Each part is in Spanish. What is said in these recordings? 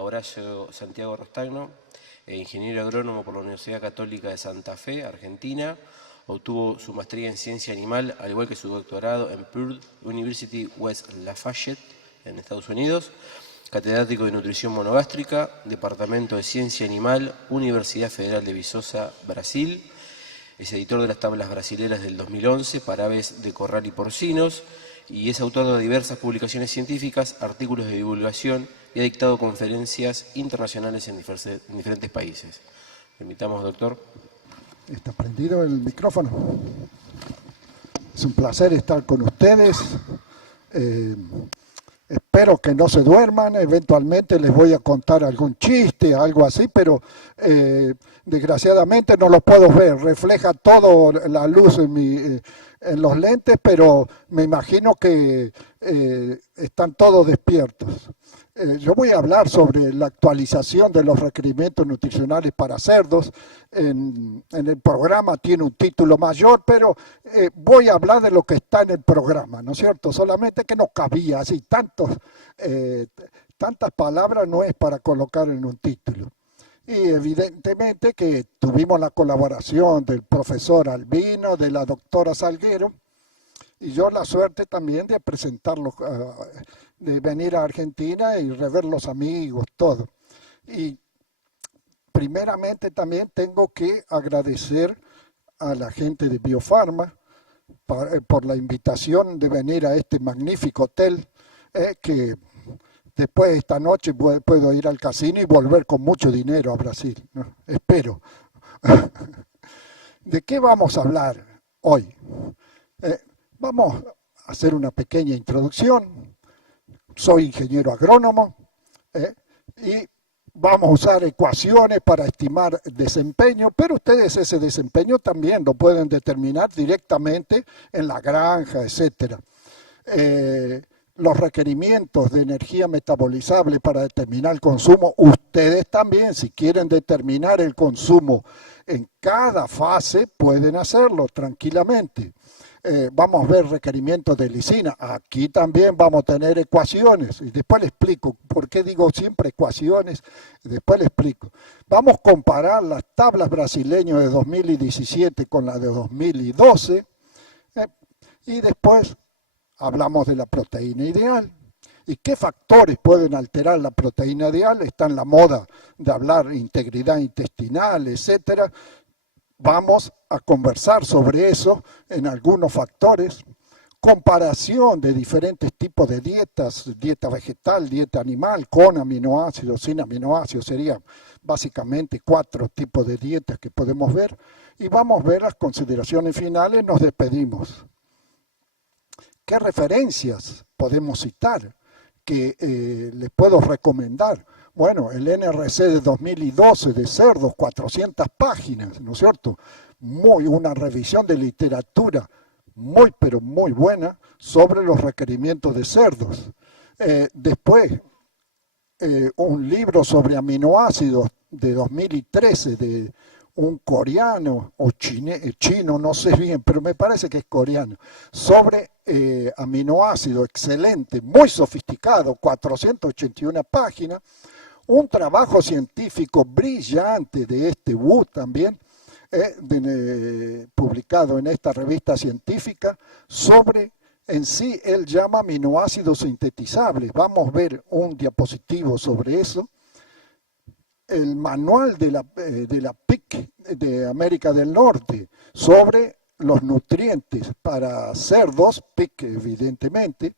Horacio Santiago Rostagno, ingeniero agrónomo por la Universidad Católica de Santa Fe, Argentina. Obtuvo su maestría en ciencia animal, al igual que su doctorado en Purdue University West Lafayette, en Estados Unidos. Catedrático de Nutrición Monogástrica, Departamento de Ciencia Animal, Universidad Federal de Viçosa, Brasil. Es editor de las tablas brasileras del 2011 para aves de corral y porcinos, y es autor de diversas publicaciones científicas, artículos de divulgación, y ha dictado conferencias internacionales en diferentes países. Le invitamos, doctor. ¿Está prendido el micrófono? Es un placer estar con ustedes. Espero que no se duerman. Eventualmente les voy a contar algún chiste, algo así, pero desgraciadamente no lo puedo ver. Refleja todo la luz en los lentes, pero me imagino que están todos despiertos. Yo voy a hablar sobre la actualización de los requerimientos nutricionales para cerdos. En el programa tiene un título mayor, pero voy a hablar de lo que está en el programa, ¿no es cierto? Solamente que no cabía así tantas palabras, no es para colocar en un título. Y evidentemente que tuvimos la colaboración del profesor Albino, de la doctora Salguero, y yo la suerte también de presentarlos, de venir a Argentina y rever los amigos, todo. Y primeramente también tengo que agradecer a la gente de Biofarma por la invitación de venir a este magnífico hotel, que después de esta noche puedo ir al casino y volver con mucho dinero a Brasil, ¿no? Espero. ¿De qué vamos a hablar hoy? Vamos a hacer una pequeña introducción. Soy ingeniero agrónomo y vamos a usar ecuaciones para estimar desempeño, pero ustedes ese desempeño también lo pueden determinar directamente en la granja, etcétera. Los requerimientos de energía metabolizable para determinar el consumo, ustedes también, si quieren determinar el consumo en cada fase, pueden hacerlo tranquilamente. Vamos a ver requerimientos de lisina. Aquí también vamos a tener ecuaciones. Y después le explico por qué digo siempre ecuaciones. Después le explico. Vamos a comparar las tablas brasileñas de 2017 con las de 2012. Y después hablamos de la proteína ideal. ¿Y qué factores pueden alterar la proteína ideal? Está en la moda de hablar integridad intestinal, etcétera. Vamos a conversar sobre eso en algunos factores, comparación de diferentes tipos de dietas, dieta vegetal, dieta animal, con aminoácidos, sin aminoácidos, serían básicamente 4 tipos de dietas que podemos ver, y vamos a ver las consideraciones finales. Nos despedimos. ¿Qué referencias podemos citar que les puedo recomendar? Bueno, el NRC de 2012 de cerdos, 400 páginas, ¿no es cierto? Una revisión de literatura muy, pero muy buena sobre los requerimientos de cerdos. Después, un libro sobre aminoácidos de 2013 de un coreano o chino, no sé bien, pero me parece que es coreano, sobre aminoácidos, excelente, muy sofisticado, 481 páginas. Un trabajo científico brillante de Wu también, publicado en esta revista científica, sobre, en sí, él llama aminoácidos sintetizables. Vamos a ver un diapositivo sobre eso. El manual de la PIC de América del Norte sobre los nutrientes para cerdos, PIC evidentemente,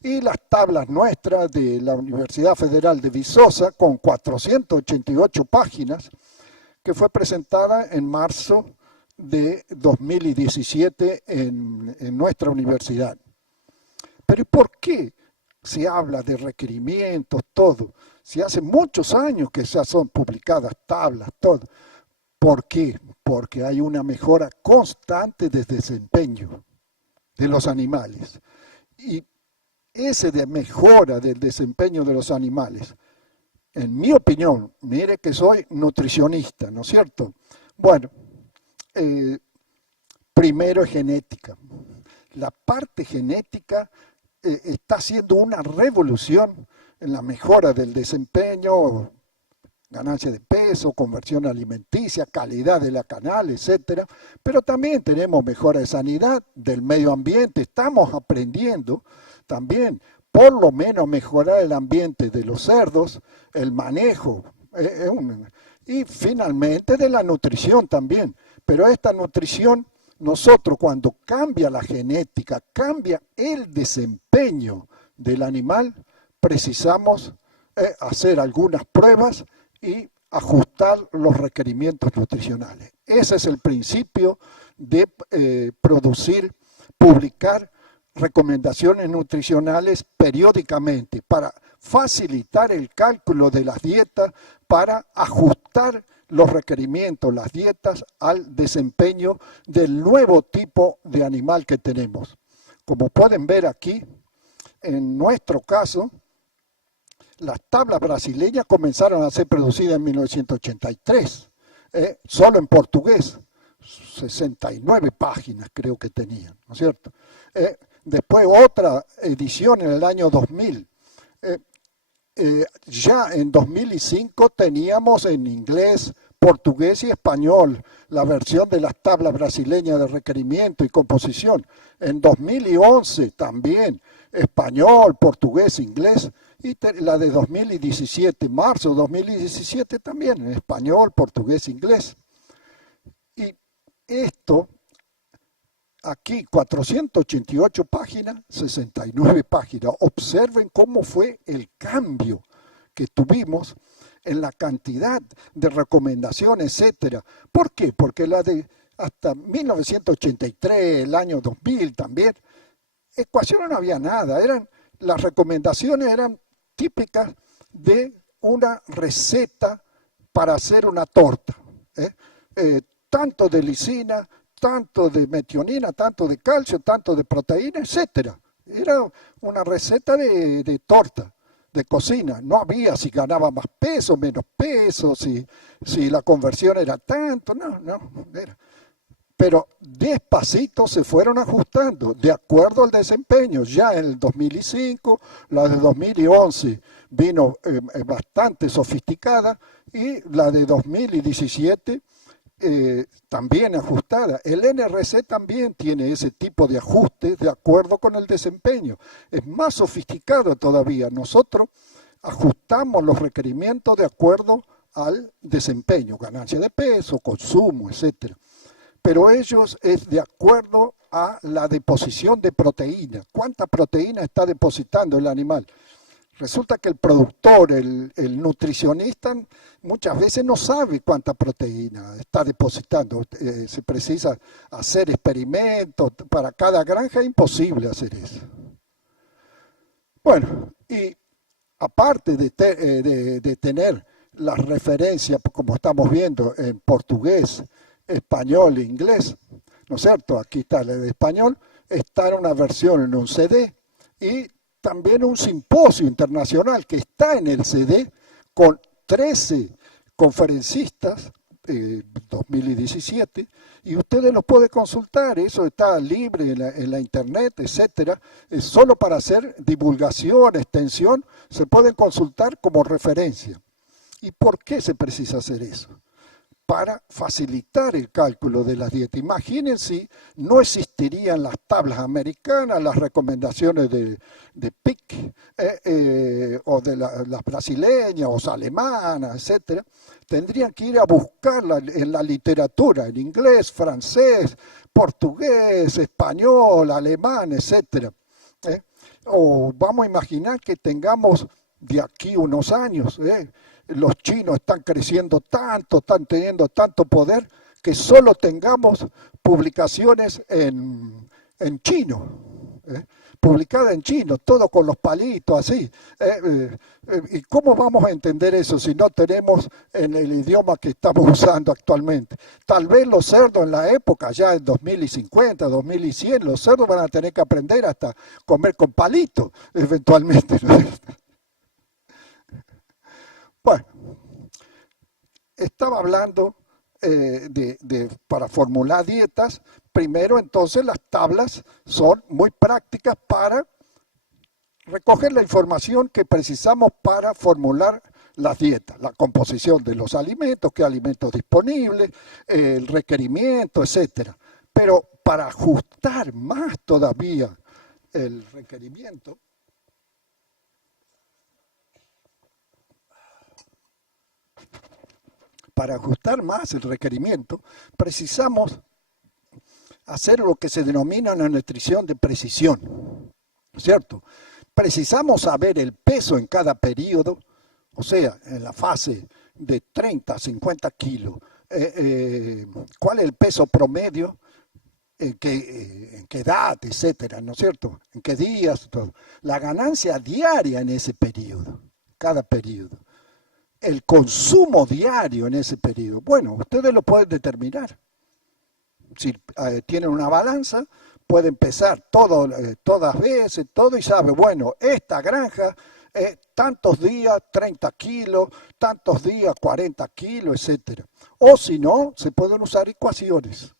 y las tablas nuestras de la Universidad Federal de Viçosa con 488 páginas, que fue presentada en marzo de 2017 en nuestra universidad. Pero ¿por qué se habla de requerimientos, todo? Si hace muchos años que ya son publicadas tablas, todo. ¿Por qué? Porque hay una mejora constante de desempeño de los animales. Y ese de mejora del desempeño de los animales, en mi opinión, mire que soy nutricionista, ¿no es cierto? Bueno, primero es genética. La parte genética está haciendo una revolución en la mejora del desempeño, ganancia de peso, conversión alimenticia, calidad de la canal, etcétera. Pero también tenemos mejora de sanidad, del medio ambiente. Estamos aprendiendo también, por lo menos, mejorar el ambiente de los cerdos, el manejo, y finalmente de la nutrición también. Pero esta nutrición, nosotros cuando cambia la genética, cambia el desempeño del animal, precisamos hacer algunas pruebas y ajustar los requerimientos nutricionales. Ese es el principio de publicar recomendaciones nutricionales periódicamente para facilitar el cálculo de las dietas, para ajustar los requerimientos, las dietas al desempeño del nuevo tipo de animal que tenemos. Como pueden ver aquí, en nuestro caso, las tablas brasileñas comenzaron a ser producidas en 1983, solo en portugués, 69 páginas creo que tenían, ¿no es cierto? Después otra edición en el año 2000. Ya en 2005 teníamos en inglés, portugués y español la versión de las tablas brasileñas de requerimiento y composición. En 2011 también español, portugués, inglés, y la de 2017, marzo de 2017 también en español, portugués, inglés. Y esto, aquí 488 páginas, 69 páginas. Observen cómo fue el cambio que tuvimos en la cantidad de recomendaciones, etcétera. ¿Por qué? Porque la de hasta 1983, el año 2000 también, ecuaciones no había nada, las recomendaciones eran típicas de una receta para hacer una torta. Tanto de lisina, tanto de metionina, tanto de calcio, tanto de proteína, etcétera. Era una receta de torta, de cocina. No había si ganaba más peso, menos peso, si la conversión era tanto, no, era. Pero despacito se fueron ajustando de acuerdo al desempeño. Ya en el 2005, la de 2011 vino bastante sofisticada y la de 2017 también ajustada. El NRC también tiene ese tipo de ajustes de acuerdo con el desempeño. Es más sofisticado todavía. Nosotros ajustamos los requerimientos de acuerdo al desempeño, ganancia de peso, consumo, etcétera. Pero ellos es de acuerdo a la deposición de proteína. ¿Cuánta proteína está depositando el animal? Resulta que el productor, el nutricionista, muchas veces no sabe cuánta proteína está depositando. Se precisa hacer experimentos. Para cada granja es imposible hacer eso. Bueno, y aparte de tener las referencias, como estamos viendo, en portugués, español e inglés, ¿no es cierto? Aquí está la de español, está en una versión en un CD y también un simposio internacional que está en el CD con 13 conferencistas, 2017, y ustedes los pueden consultar, eso está libre en la internet, etcétera, es solo para hacer divulgación, extensión, se pueden consultar como referencia. ¿Y por qué se precisa hacer eso? Para facilitar el cálculo de la dieta. Imagínense, no existirían las tablas americanas, las recomendaciones de PIC, o de las brasileñas, o alemanas, etcétera. Tendrían que ir a buscarla en la literatura, en inglés, francés, portugués, español, alemán, etcétera. O vamos a imaginar que tengamos de aquí unos años, los chinos están creciendo tanto, están teniendo tanto poder, que solo tengamos publicaciones en chino, publicadas en chino, todo con los palitos así. ¿Y cómo vamos a entender eso si no tenemos en el idioma que estamos usando actualmente? Tal vez los cerdos en la época, ya en 2050, 2100, los cerdos van a tener que aprender hasta comer con palitos, eventualmente, ¿no? Bueno, estaba hablando para formular dietas. Primero, entonces, las tablas son muy prácticas para recoger la información que precisamos para formular las dietas, la composición de los alimentos, qué alimentos disponibles, el requerimiento, etcétera. Pero para ajustar más todavía el requerimiento, precisamos hacer lo que se denomina una nutrición de precisión, ¿no es cierto? Precisamos saber el peso en cada periodo, o sea, en la fase de 30 a 50 kilos, cuál es el peso promedio, en qué edad, etcétera, ¿no es cierto? En qué días, todo. La ganancia diaria en ese periodo, cada periodo. El consumo diario en ese periodo. Bueno, ustedes lo pueden determinar. Si tienen una balanza, pueden pesar todas veces, todo y sabe, bueno, esta granja tantos días 30 kilos, tantos días 40 kilos, etc. O si no, se pueden usar ecuaciones.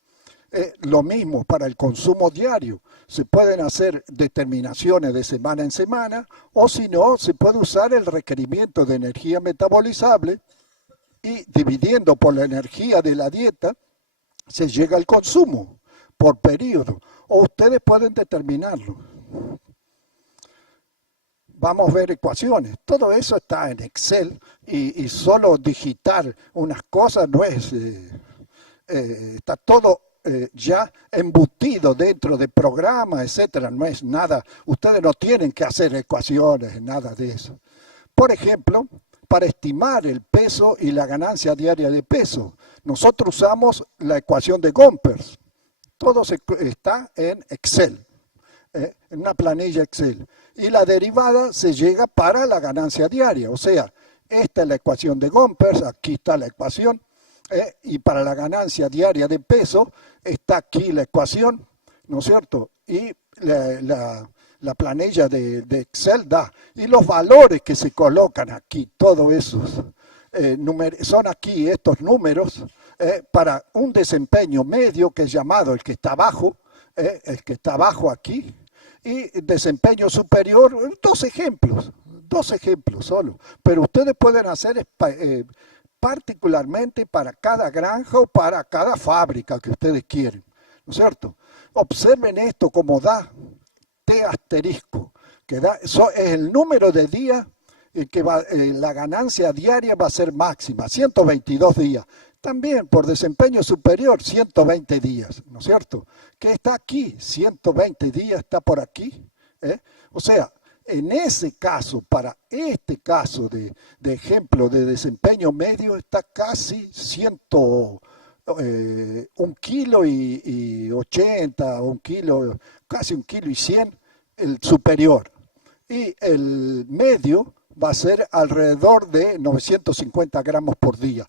Lo mismo para el consumo diario. Se pueden hacer determinaciones de semana en semana, o si no, se puede usar el requerimiento de energía metabolizable y dividiendo por la energía de la dieta, se llega al consumo por periodo. O ustedes pueden determinarlo. Vamos a ver ecuaciones. Todo eso está en Excel y solo digitar unas cosas no es... está todo ya embutido dentro de programas, etcétera. No es nada. Ustedes no tienen que hacer ecuaciones, nada de eso. Por ejemplo, para estimar el peso y la ganancia diaria de peso, nosotros usamos la ecuación de Gompers. Todo está en Excel, en una planilla Excel. Y la derivada se llega para la ganancia diaria. O sea, esta es la ecuación de Gompers, aquí está la ecuación. Y para la ganancia diaria de peso está aquí la ecuación, ¿no es cierto? Y la planilla de Excel da. Y los valores que se colocan aquí, todos esos, son aquí estos números para un desempeño medio que es llamado el que está abajo aquí, y desempeño superior, dos ejemplos solo. Pero ustedes pueden hacer particularmente para cada granja o para cada fábrica que ustedes quieren, ¿no es cierto? Observen esto como da T asterisco, que es el número de días que la ganancia diaria va a ser máxima, 122 días. También por desempeño superior, 120 días, ¿no es cierto? Que está aquí, 120 días está por aquí. O sea, en ese caso, para este caso de ejemplo de desempeño medio, está casi 1 kilo y 80, casi 1 kilo y 100, el superior. Y el medio va a ser alrededor de 950 gramos por día,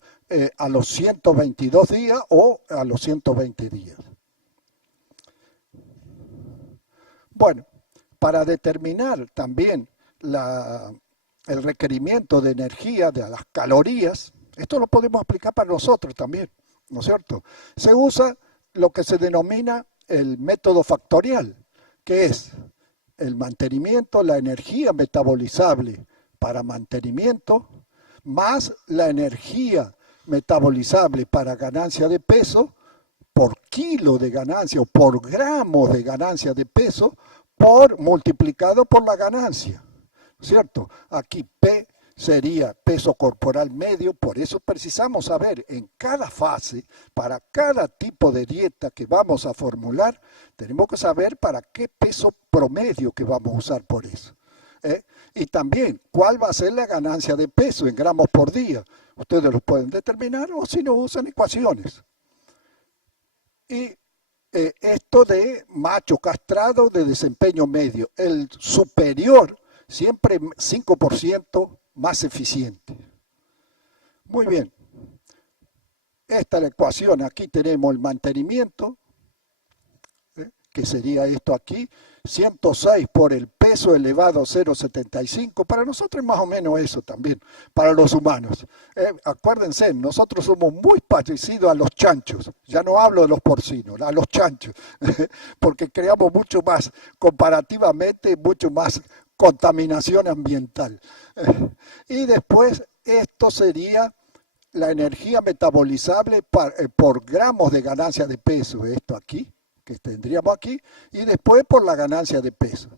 a los 122 días o a los 120 días. Bueno, para determinar también el requerimiento de energía, de las calorías, esto lo podemos aplicar para nosotros también, ¿no es cierto? Se usa lo que se denomina el método factorial, que es el mantenimiento, la energía metabolizable para mantenimiento, más la energía metabolizable para ganancia de peso, por kilo de ganancia o por gramo de ganancia de peso, multiplicado por la ganancia, ¿cierto? Aquí P sería peso corporal medio, por eso precisamos saber en cada fase, para cada tipo de dieta que vamos a formular, tenemos que saber para qué peso promedio que vamos a usar por eso. Y también cuál va a ser la ganancia de peso en gramos por día. Ustedes lo pueden determinar o si no usan ecuaciones. Y esto de macho castrado de desempeño medio, el superior siempre 5% más eficiente. Muy bien, esta es la ecuación, aquí tenemos el mantenimiento, que sería esto aquí, 106 por el peso elevado a 0,75, para nosotros es más o menos eso también, para los humanos. Acuérdense, nosotros somos muy parecidos a los chanchos, ya no hablo de los porcinos, a los chanchos, porque creamos mucho más, comparativamente, mucho más contaminación ambiental. Y después esto sería la energía metabolizable por gramos de ganancia de peso, esto aquí, que tendríamos aquí, y después por la ganancia de peso.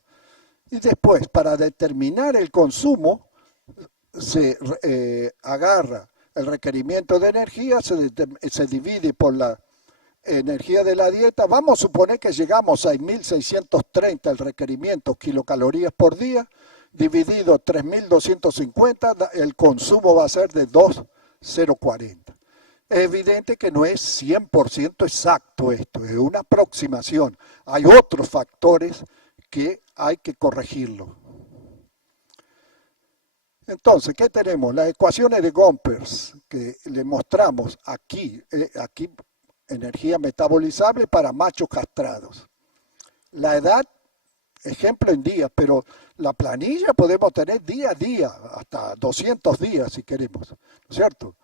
Y después, para determinar el consumo, se agarra el requerimiento de energía, se divide por la energía de la dieta. Vamos a suponer que llegamos a 6.630 el requerimiento kilocalorías por día, dividido 3.250, el consumo va a ser de 2.040. Es evidente que no es 100% exacto esto, es una aproximación. Hay otros factores que hay que corregirlo. Entonces, ¿qué tenemos? Las ecuaciones de Gompers que le mostramos aquí, energía metabolizable para machos castrados. La edad, ejemplo en días, pero la planilla podemos tener día a día, hasta 200 días si queremos, ¿no es cierto?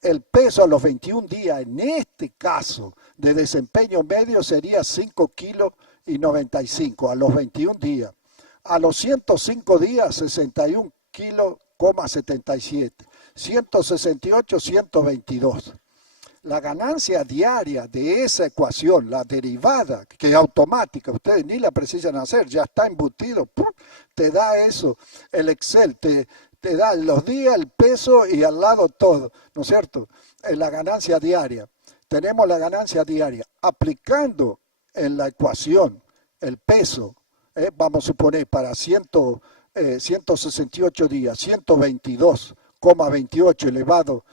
El peso a los 21 días, en este caso de desempeño medio, sería 5 kilos y 95 a los 21 días. A los 105 días, 61 kilos, 77. 168, 122. La ganancia diaria de esa ecuación, la derivada, que es automática, ustedes ni la precisan hacer, ya está embutido, ¡pum!, te da eso. El Excel te da los días, el peso y al lado todo, ¿no es cierto? La ganancia diaria. Tenemos la ganancia diaria. Aplicando en la ecuación el peso, vamos a suponer para 168 días, 122,28 elevado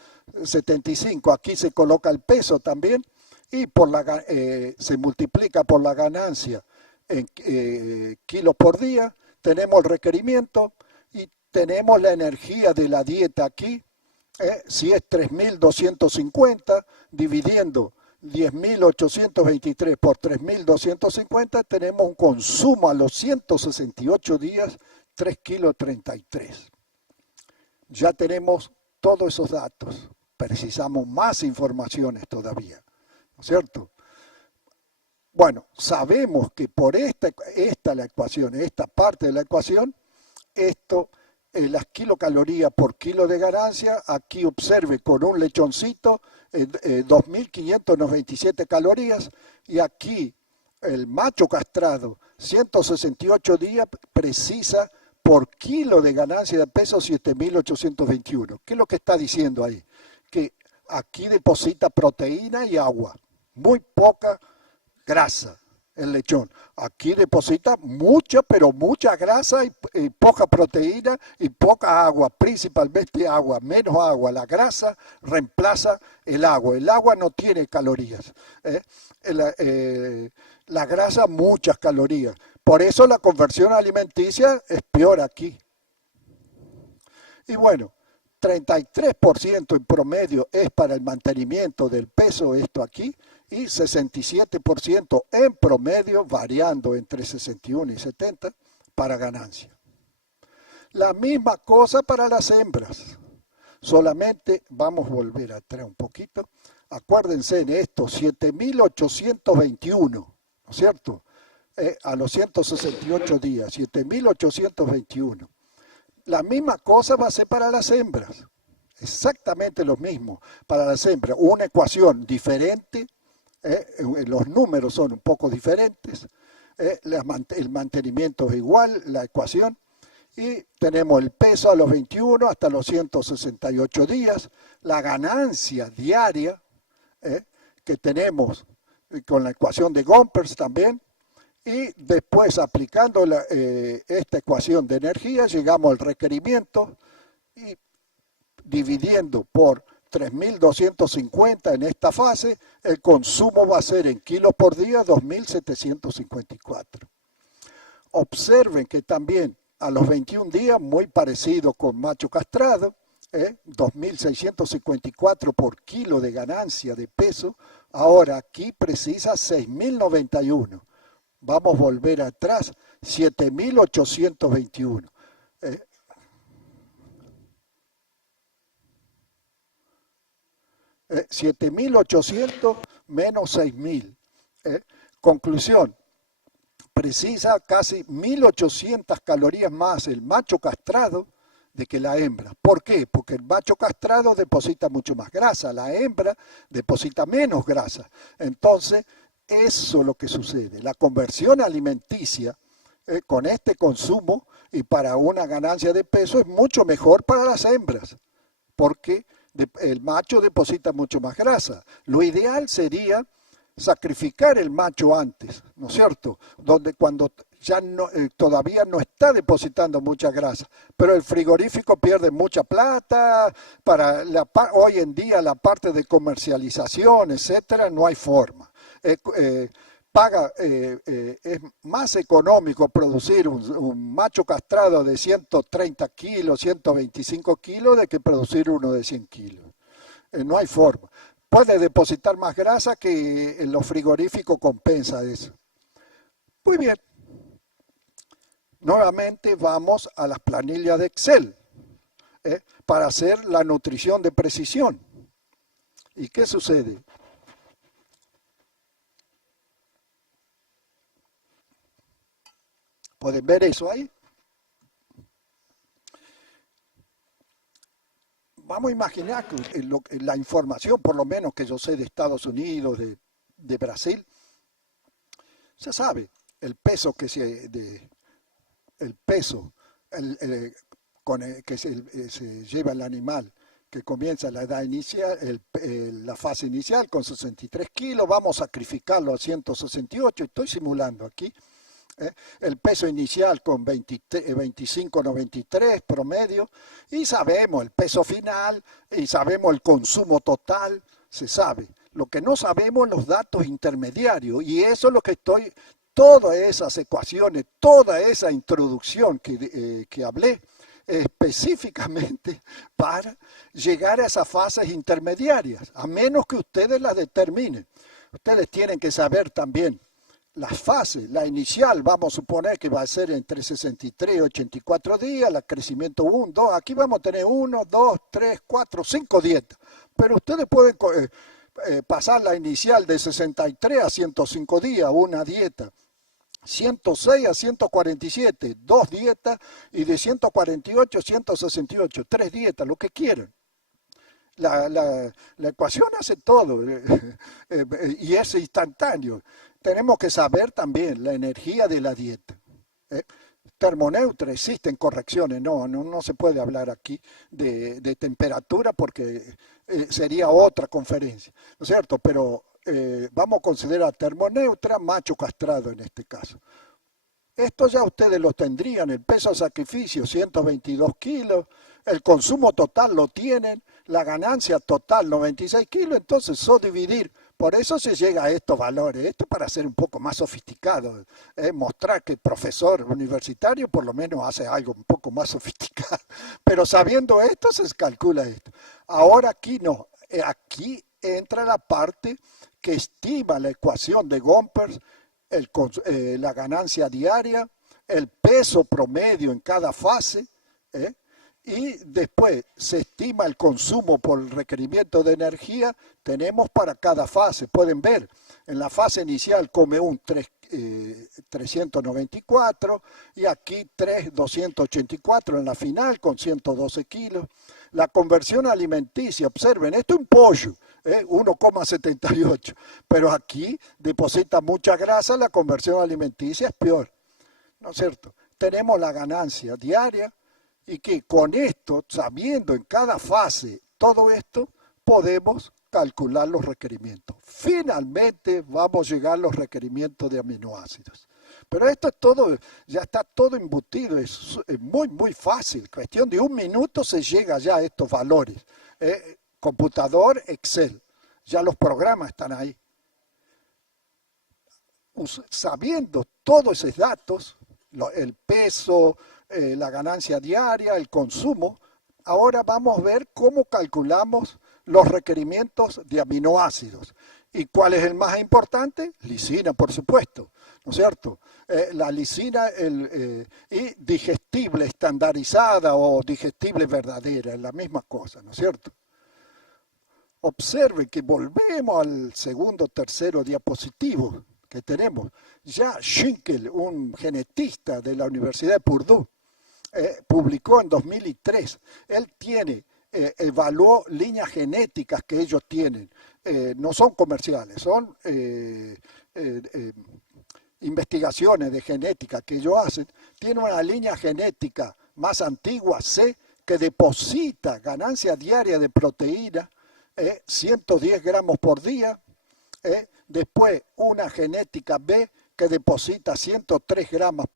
75, aquí se coloca el peso también y se multiplica por la ganancia en kilos por día, tenemos el requerimiento y tenemos la energía de la dieta aquí, si es 3.250, dividiendo 10.823 por 3.250, tenemos un consumo a los 168 días, 3,33 kilos. Ya tenemos todos esos datos. Precisamos más informaciones todavía, ¿no es cierto? Bueno, sabemos que por esta la ecuación, esta parte de la ecuación, las kilocalorías por kilo de ganancia, aquí observe con un lechoncito, 2.597 calorías, y aquí el macho castrado, 168 días, precisa por kilo de ganancia de peso 7.821. ¿Qué es lo que está diciendo ahí? Que aquí deposita proteína y agua, muy poca grasa el lechón. Aquí deposita mucha, pero mucha grasa y poca proteína y poca agua, principalmente agua, menos agua. La grasa reemplaza el agua. El agua no tiene calorías. La grasa, muchas calorías. Por eso la conversión alimenticia es peor aquí. Y bueno, 33% en promedio es para el mantenimiento del peso, esto aquí, y 67% en promedio, variando entre 61 y 70, para ganancia. La misma cosa para las hembras. Solamente vamos a volver atrás un poquito. Acuérdense en esto, 7.821, ¿no es cierto? A los 168 días, 7.821. La misma cosa va a ser para las hembras, exactamente lo mismo para las hembras, una ecuación diferente, los números son un poco diferentes, el mantenimiento es igual, la ecuación, y tenemos el peso a los 21 hasta los 168 días, la ganancia diaria que tenemos con la ecuación de Gompers también, y después aplicando esta ecuación de energía llegamos al requerimiento y dividiendo por 3.250 en esta fase, el consumo va a ser en kilos por día 2.754. Observen que también a los 21 días, muy parecido con macho castrado, 2.654 por kilo de ganancia de peso, ahora aquí precisa 6.091. Vamos a volver atrás, 7.821. 7.800 menos 6.000. Conclusión, precisa casi 1800 calorías más el macho castrado de que la hembra. ¿Por qué? Porque el macho castrado deposita mucho más grasa, la hembra deposita menos grasa. Entonces, eso es lo que sucede. La conversión alimenticia con este consumo y para una ganancia de peso es mucho mejor para las hembras, porque el macho deposita mucho más grasa. Lo ideal sería sacrificar el macho antes, ¿no es cierto? Donde cuando ya no, todavía no está depositando mucha grasa, pero el frigorífico pierde mucha plata, hoy en día la parte de comercialización, etcétera, no hay forma. Es más económico producir un macho castrado de 130 kilos, 125 kilos, de que producir uno de 100 kilos. No hay forma. Puede depositar más grasa que en los frigoríficos compensa eso. Muy bien. Nuevamente vamos a las planillas de Excel para hacer la nutrición de precisión. ¿Y qué sucede? ¿Pueden ver eso ahí? Vamos a imaginar que la información, por lo menos que yo sé de Estados Unidos, de Brasil, se sabe el peso que se lleva el animal, que comienza la edad inicial, la fase inicial con 63 kilos, vamos a sacrificarlo a 168, estoy simulando aquí. El peso inicial con 25,93 promedio, y sabemos el peso final, y sabemos el consumo total, se sabe. Lo que no sabemos los datos intermediarios, y eso es lo que todas esas ecuaciones, toda esa introducción que hablé, específicamente para llegar a esas fases intermediarias, a menos que ustedes las determinen. Ustedes tienen que saber también las fases. La inicial vamos a suponer que va a ser entre 63 y 84 días, el crecimiento 1, 2, aquí vamos a tener 1, 2, 3, 4, 5 dietas, pero ustedes pueden pasar la inicial de 63 a 105 días, una dieta, 106 a 147, 2 dietas, y de 148 a 168, 3 dietas, lo que quieran. La ecuación hace todo y es instantáneo. Tenemos que saber también la energía de la dieta. Termoneutra, existen correcciones, no se puede hablar aquí de temperatura porque sería otra conferencia, ¿no es cierto? Pero vamos a considerar termoneutra, macho castrado en este caso. Esto ya ustedes lo tendrían, el peso a sacrificio 122 kilos, el consumo total lo tienen, la ganancia total 96 kilos, entonces dividir. Por eso se llega a estos valores, esto para ser un poco más sofisticado, mostrar que el profesor universitario por lo menos hace algo un poco más sofisticado, pero sabiendo esto se calcula esto. Ahora aquí no, aquí entra la parte que estima la ecuación de Gompers, la ganancia diaria, el peso promedio en cada fase, y después se estima el consumo por el requerimiento de energía, tenemos para cada fase. Pueden ver, en la fase inicial come un 394 y aquí 284 en la final con 112 kilos. La conversión alimenticia, observen, esto es un pollo, 1,78, pero aquí deposita mucha grasa, la conversión alimenticia es peor, ¿no es cierto? Tenemos la ganancia diaria, y que con esto, sabiendo en cada fase todo esto, podemos calcular los requerimientos. Finalmente vamos a llegar a los requerimientos de aminoácidos. Pero esto es todo, ya está todo embutido, es muy, muy fácil. Cuestión de 1 minuto se llega ya a estos valores. Computador, Excel, ya los programas están ahí. Sabiendo todos esos datos, el peso, la ganancia diaria, el consumo, ahora vamos a ver cómo calculamos los requerimientos de aminoácidos. ¿Y cuál es el más importante? Lisina, por supuesto, ¿no es cierto? La lisina y digestible estandarizada o digestible verdadera, es la misma cosa, ¿no es cierto? Observen que volvemos al segundo, tercero diapositivo. que tenemos. Ya Schinkel, un genetista de la Universidad de Purdue, publicó en 2003, él evaluó líneas genéticas que ellos tienen, no son comerciales, son investigaciones de genética que ellos hacen. Tiene una línea genética más antigua, C, que deposita ganancia diaria de proteína, 110 gramos por día. Después una genética B que deposita 103 gramos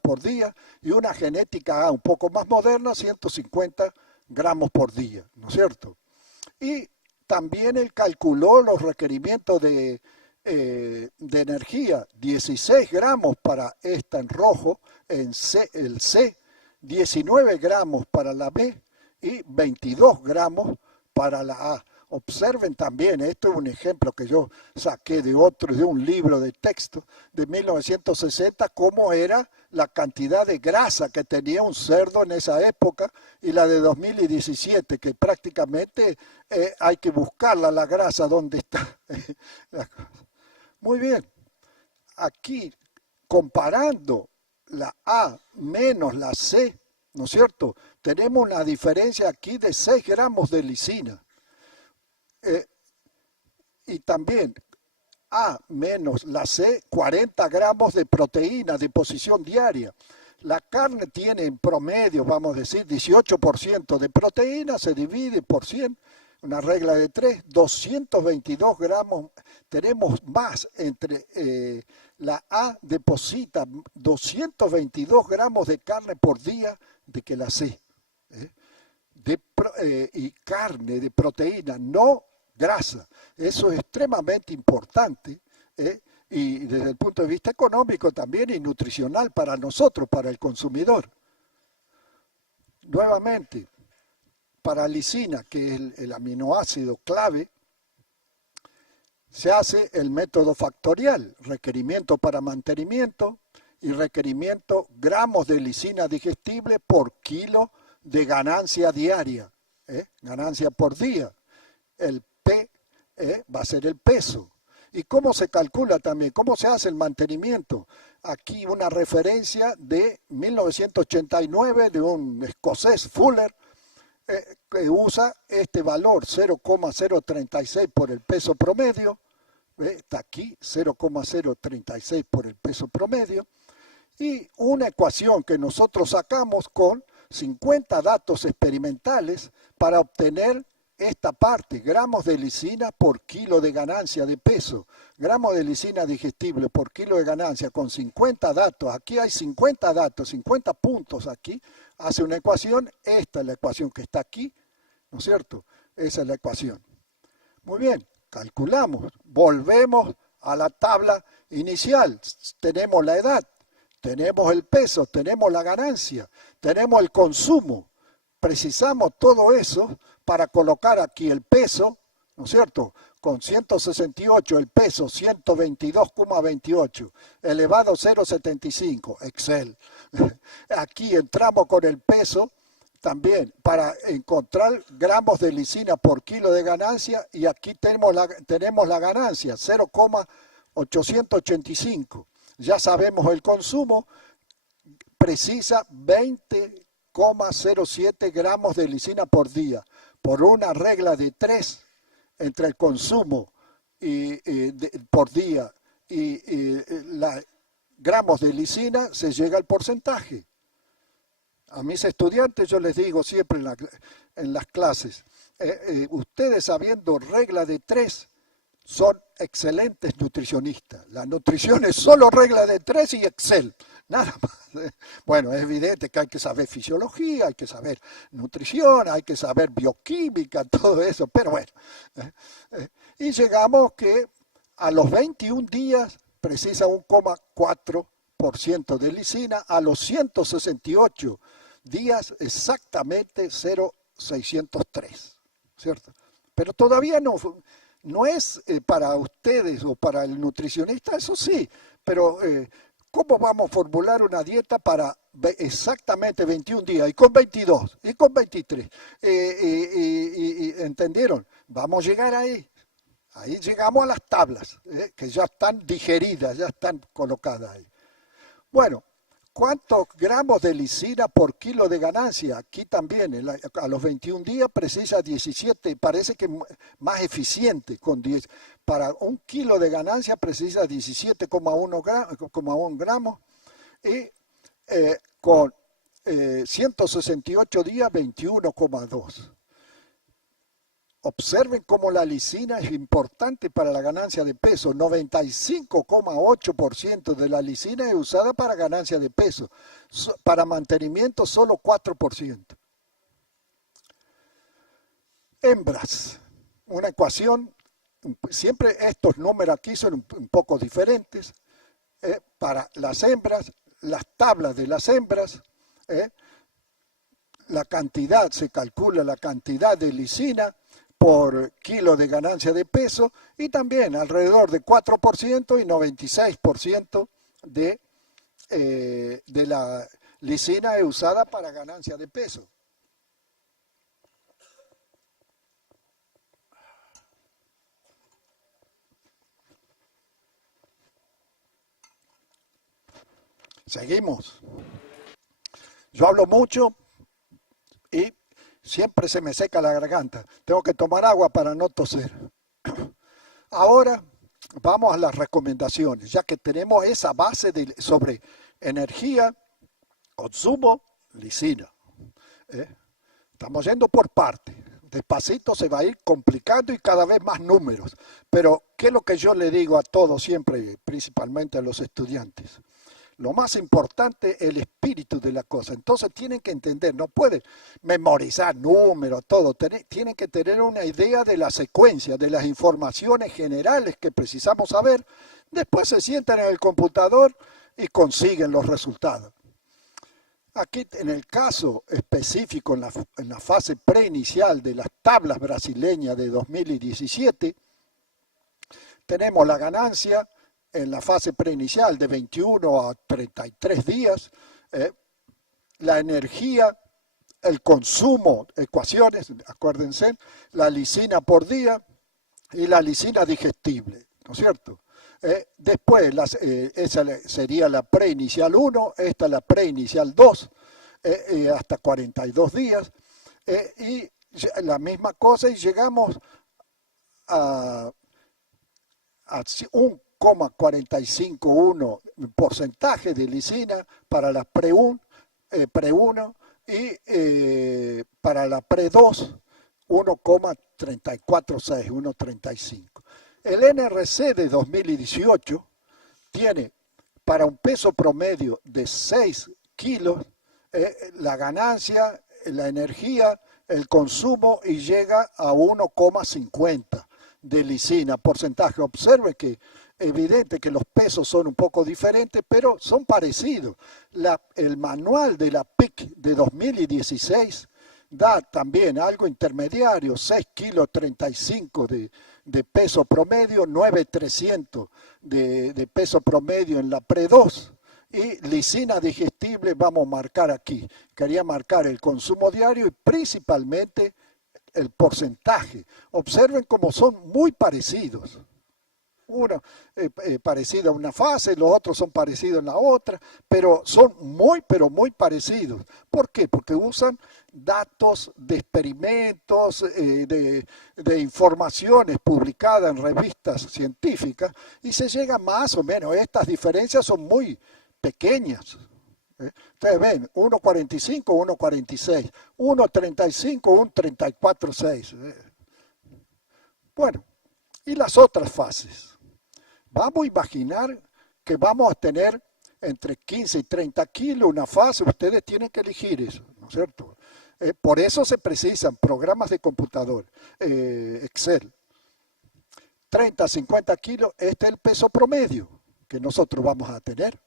por día, y una genética A un poco más moderna, 150 gramos por día, ¿no es cierto? Y también él calculó los requerimientos de energía, 16 gramos para esta en rojo, el C, 19 gramos para la B y 22 gramos para la A. Observen también, esto es un ejemplo que yo saqué de un libro de texto de 1960, cómo era la cantidad de grasa que tenía un cerdo en esa época, y la de 2017, que prácticamente hay que buscarla, la grasa, ¿dónde está? Muy bien, aquí comparando la A menos la C, ¿no es cierto? Tenemos una diferencia aquí de 6 gramos de lisina. Y también A menos la C, 40 gramos de proteína de posición diaria. La carne tiene en promedio, vamos a decir, 18% de proteína, se divide por 100, una regla de 3, 222 gramos. Tenemos más entre la A deposita 222 gramos de carne por día de que la C. Y carne de proteína, no grasa. Eso es extremadamente importante, y desde el punto de vista económico también, y nutricional para nosotros, para el consumidor. Nuevamente, para lisina, que es el aminoácido clave, se hace el método factorial, requerimiento para mantenimiento y requerimiento gramos de lisina digestible por kilo de ganancia diaria, ganancia por día. El P va a ser el peso. ¿Y cómo se calcula también? ¿Cómo se hace el mantenimiento? Aquí una referencia de 1989 de un escocés, Fuller, que usa este valor, 0,036 por el peso promedio. Está aquí, 0,036 por el peso promedio. Y una ecuación que nosotros sacamos con 50 datos experimentales para obtener esta parte, gramos de lisina por kilo de ganancia de peso, gramos de lisina digestible por kilo de ganancia, con 50 datos. Aquí hay 50 datos, 50 puntos aquí, hace una ecuación. Esta es la ecuación que está aquí, ¿no es cierto? Esa es la ecuación. Muy bien, calculamos, volvemos a la tabla inicial. Tenemos la edad, tenemos el peso, tenemos la ganancia, tenemos el consumo. Precisamos todo eso para colocar aquí el peso, ¿no es cierto? Con 168, el peso 122,28, elevado a 0,75, Excel. Aquí entramos con el peso también para encontrar gramos de lisina por kilo de ganancia, y aquí tenemos la ganancia, 0,885. Ya sabemos el consumo, precisa 20,07 gramos de lisina por día. Por una regla de 3 entre el consumo por día y gramos de lisina, se llega al porcentaje. A mis estudiantes yo les digo siempre en las clases, ustedes sabiendo regla de 3 son excelentes nutricionistas. La nutrición es solo regla de 3 y Excel, nada más. Bueno, es evidente que hay que saber fisiología, hay que saber nutrición, hay que saber bioquímica, todo eso, pero bueno. Y llegamos que a los 21 días precisa 1,4% de lisina, a los 168 días exactamente 0,603, ¿cierto? Pero todavía no es para ustedes o para el nutricionista, eso sí, pero ¿cómo vamos a formular una dieta para exactamente 21 días, y con 22, y con 23? ¿Entendieron? Vamos a llegar ahí. Ahí llegamos a las tablas, que ya están digeridas, ya están colocadas ahí. Bueno, ¿cuántos gramos de lisina por kilo de ganancia? Aquí también, a los 21 días precisa 17, parece que más eficiente con 10. Para un kilo de ganancia precisa 17,1 gramos y con 168 días 21,2. Observen cómo la lisina es importante para la ganancia de peso. 95,8% de la lisina es usada para ganancia de peso. Para mantenimiento solo 4%. Hembras. Una ecuación, siempre estos números aquí son un poco diferentes. Para las hembras, las tablas de las hembras, la cantidad, se calcula la cantidad de lisina por kilo de ganancia de peso y también alrededor de 4% y 96% de la lisina es usada para ganancia de peso. Seguimos. Yo hablo mucho y siempre se me seca la garganta. Tengo que tomar agua para no toser. Ahora vamos a las recomendaciones, ya que tenemos esa base sobre energía, consumo, lisina. Estamos yendo por partes. Despacito se va a ir complicando y cada vez más números. Pero, ¿qué es lo que yo le digo a todos siempre, principalmente a los estudiantes? Lo más importante es el espíritu de la cosa. Entonces tienen que entender, no pueden memorizar números, todo. Tienen que tener una idea de la secuencia, de las informaciones generales que precisamos saber. Después se sientan en el computador y consiguen los resultados. Aquí, en el caso específico, en la fase preinicial de las tablas brasileñas de 2017, tenemos la ganancia en la fase preinicial de 21 a 33 días, la energía, el consumo, ecuaciones, acuérdense, la lisina por día y la lisina digestible, ¿no es cierto? Después, esa sería la preinicial 1, esta la preinicial 2, hasta 42 días, y la misma cosa y llegamos a 1,451 porcentaje de lisina para la pre-1 y para la pre-2 1,346, 1,35. El NRC de 2018 tiene para un peso promedio de 6 kilos la ganancia, la energía, el consumo y llega a 1,50 de lisina, porcentaje. Observe que evidente que los pesos son un poco diferentes, pero son parecidos. El manual de la PIC de 2016 da también algo intermediario, 6 kilos 35 de peso promedio, 9,300 de peso promedio en la pre-2. Y lisina digestible vamos a marcar aquí. Quería marcar el consumo diario y principalmente el porcentaje. Observen cómo son muy parecidos. Uno parecido a una fase, los otros son parecidos en la otra, pero son pero muy parecidos. ¿Por qué? Porque usan datos de experimentos, de informaciones publicadas en revistas científicas y se llega más o menos. Estas diferencias son muy pequeñas. Ustedes ven, 1,45, 1,46, 1,35, 1,34,6. Bueno, y las otras fases. Vamos a imaginar que vamos a tener entre 15 y 30 kilos una fase. Ustedes tienen que elegir eso, ¿no es cierto? Por eso se precisan programas de computador, Excel. 30 a 50 kilos, este es el peso promedio que nosotros vamos a tener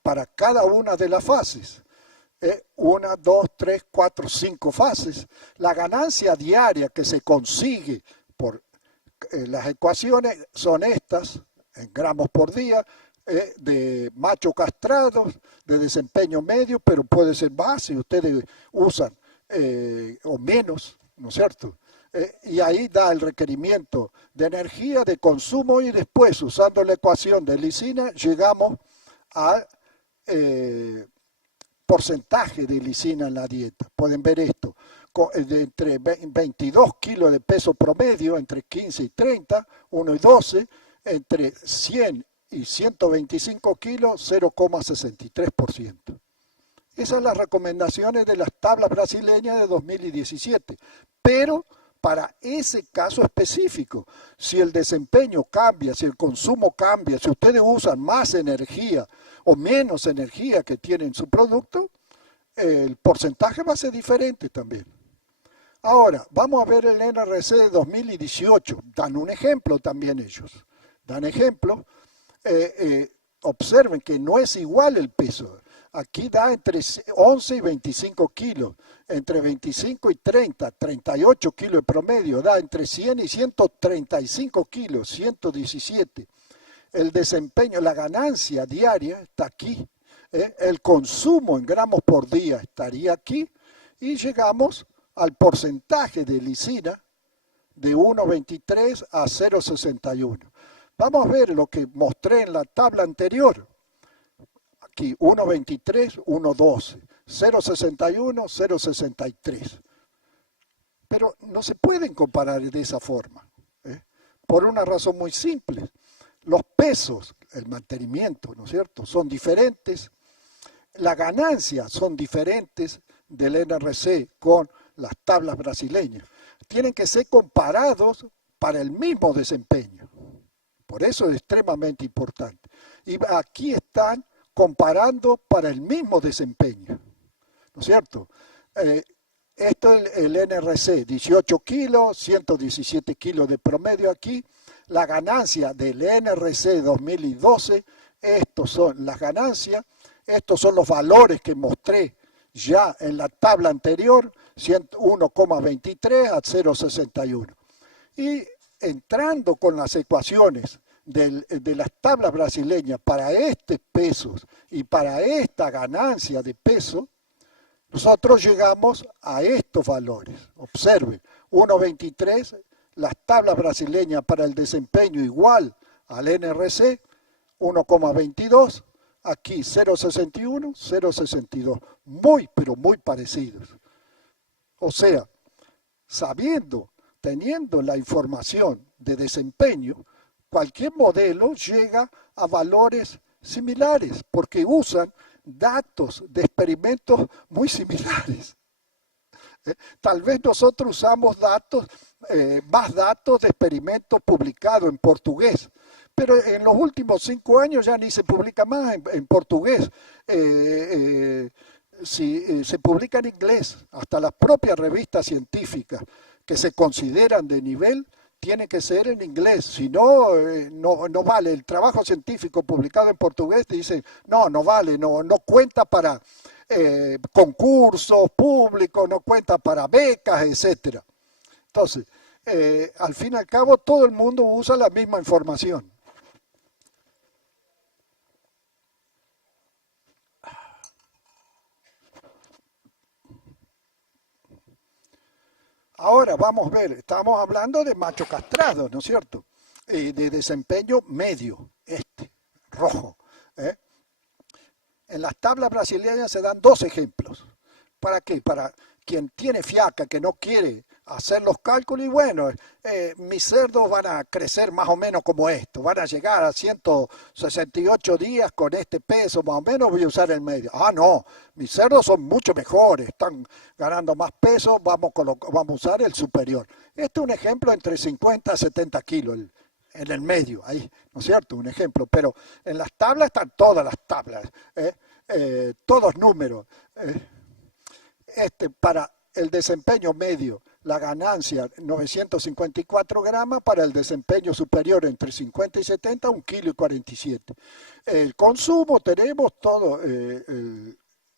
para cada una de las fases. 1, 2, 3, 4, 5 fases. La ganancia diaria que se consigue por las ecuaciones son estas, en gramos por día, de machos castrados, de desempeño medio, pero puede ser más si ustedes usan o menos, ¿no es cierto? Y ahí da el requerimiento de energía, de consumo, y después, usando la ecuación de lisina, llegamos al porcentaje de lisina en la dieta. Pueden ver esto, de entre 22 kilos de peso promedio, entre 15 y 30, 1 y 12, entre 100 y 125 kilos, 0,63%. Esas son las recomendaciones de las tablas brasileñas de 2017, pero para ese caso específico, si el desempeño cambia, si el consumo cambia, si ustedes usan más energía o menos energía que tienen su producto, el porcentaje va a ser diferente también. Ahora, vamos a ver el NRC de 2018. Dan un ejemplo también ellos. Dan ejemplo. Observen que no es igual el peso. Aquí da entre 11 y 25 kilos. Entre 25 y 30, 38 kilos de promedio. Da entre 100 y 135 kilos, 117. El desempeño, la ganancia diaria está aquí. El consumo en gramos por día estaría aquí. Y llegamos al porcentaje de lisina de 1,23 a 0,61. Vamos a ver lo que mostré en la tabla anterior. Aquí 1,23, 1,12, 0,61, 0,63. Pero no se pueden comparar de esa forma, por una razón muy simple. Los pesos, el mantenimiento, ¿no es cierto?, son diferentes. Las ganancias son diferentes del NRC con las tablas brasileñas. Tienen que ser comparados para el mismo desempeño. Por eso es extremadamente importante. Y aquí están comparando para el mismo desempeño. ¿No es cierto? Esto es el NRC, 18 kilos, 117 kilos de promedio aquí. La ganancia del NRC 2012, estos son las ganancias, estos son los valores que mostré ya en la tabla anterior, 1,23 a 0,61. Y entrando con las ecuaciones de las tablas brasileñas para estos pesos y para esta ganancia de peso, nosotros llegamos a estos valores. Observen, 1,23, las tablas brasileñas para el desempeño igual al NRC, 1,22, aquí 0,61, 0,62, muy pero muy parecidos. O sea, teniendo la información de desempeño, cualquier modelo llega a valores similares porque usan datos de experimentos muy similares. Tal vez nosotros usamos más datos de experimentos publicados en portugués, pero en los últimos 5 años ya ni se publica más en portugués. Se publica en inglés. Hasta las propias revistas científicas que se consideran de nivel tienen que ser en inglés. Si no, no vale. El trabajo científico publicado en portugués te dicen, no vale, no cuenta para concursos públicos, no cuenta para becas, etc. Entonces, al fin y al cabo, todo el mundo usa la misma información. Ahora vamos a ver, estamos hablando de macho castrado, ¿no es cierto? De desempeño medio, rojo. En las tablas brasileñas se dan 2 ejemplos. ¿Para qué? Para quien tiene fiaca, que no quiere hacer los cálculos, y bueno, mis cerdos van a crecer más o menos como esto, van a llegar a 168 días con este peso, más o menos voy a usar el medio. Ah, no, mis cerdos son mucho mejores, están ganando más peso, vamos a usar el superior. Este es un ejemplo entre 50 a 70 kilos, en el medio, ahí, ¿no es cierto? Un ejemplo, pero en las tablas están todas las tablas, todos números. Para el desempeño medio, la ganancia 954 gramos, para el desempeño superior entre 50 y 70, 1 kilo y 47. El consumo tenemos todo,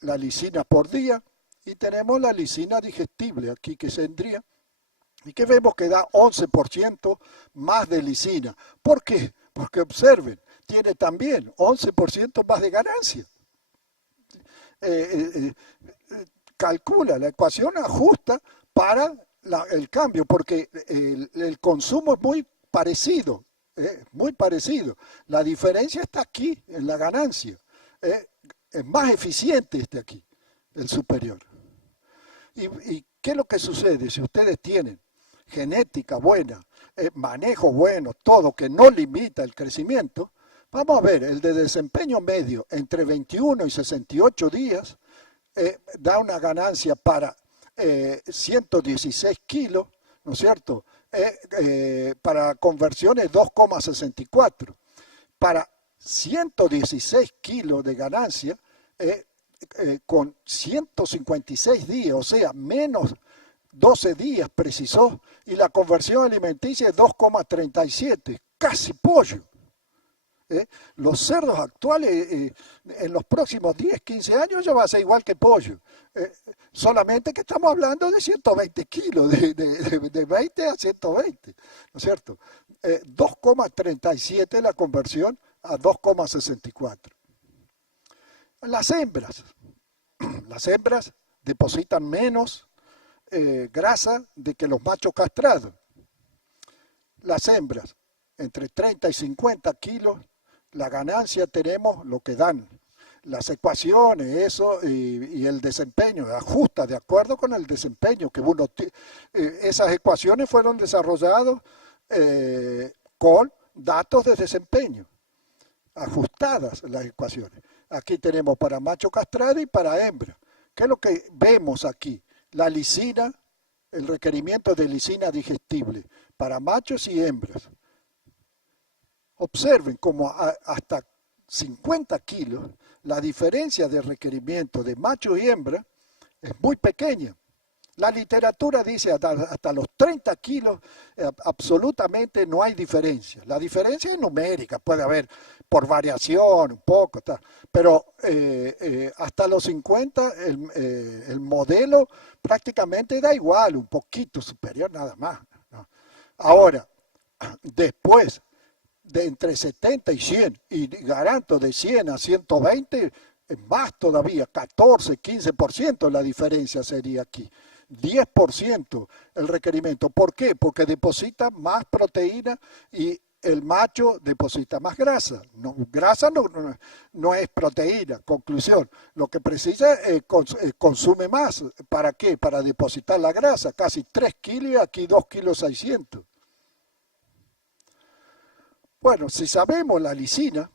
la lisina por día, y tenemos la lisina digestible aquí que tendría, y que vemos que da 11% más de lisina. ¿Por qué? Porque observen, tiene también 11% más de ganancia. Calcula, la ecuación ajusta para el cambio, porque el consumo es muy parecido, muy parecido. La diferencia está aquí, en la ganancia. Es más eficiente aquí, el superior. ¿Y qué es lo que sucede? Si ustedes tienen genética buena, manejo bueno, todo que no limita el crecimiento, vamos a ver, el de desempeño medio entre 21 y 68 días da una ganancia para 116 kilos, ¿no es cierto? Para conversiones 2,64. Para 116 kilos de ganancia, con 156 días, o sea, menos 12 días precisó, y la conversión alimenticia es 2,37, casi pollo. Los cerdos actuales en los próximos 10, 15 años ya va a ser igual que pollo. Solamente que estamos hablando de 120 kilos, de 20 a 120, ¿no es cierto? 2,37 la conversión a 2,64. Las hembras depositan menos grasa de que los machos castrados. Las hembras, entre 30 y 50 kilos, la ganancia tenemos lo que dan. Las ecuaciones, eso y el desempeño, ajusta de acuerdo con el desempeño que uno esas ecuaciones fueron desarrolladas con datos de desempeño, ajustadas las ecuaciones. Aquí tenemos para macho castrado y para hembra. ¿Qué es lo que vemos aquí? La lisina, el requerimiento de lisina digestible para machos y hembras. Observen como hasta 50 kilos la diferencia de requerimiento de macho y hembra es muy pequeña. La literatura dice hasta los 30 kilos absolutamente no hay diferencia. La diferencia es numérica, puede haber por variación un poco, pero hasta los 50 el modelo prácticamente da igual, un poquito superior nada más, ¿no? Ahora, después de entre 70 y 100, y garanto de 100 a 120, más todavía, 14, 15% la diferencia sería aquí. 10% el requerimiento. ¿Por qué? Porque deposita más proteína y el macho deposita más grasa. No, grasa no es proteína, conclusión. Lo que precisa es consume más. ¿Para qué? Para depositar la grasa. Casi 3 kilos y aquí 2 kilos 600. Bueno, si sabemos la lisina,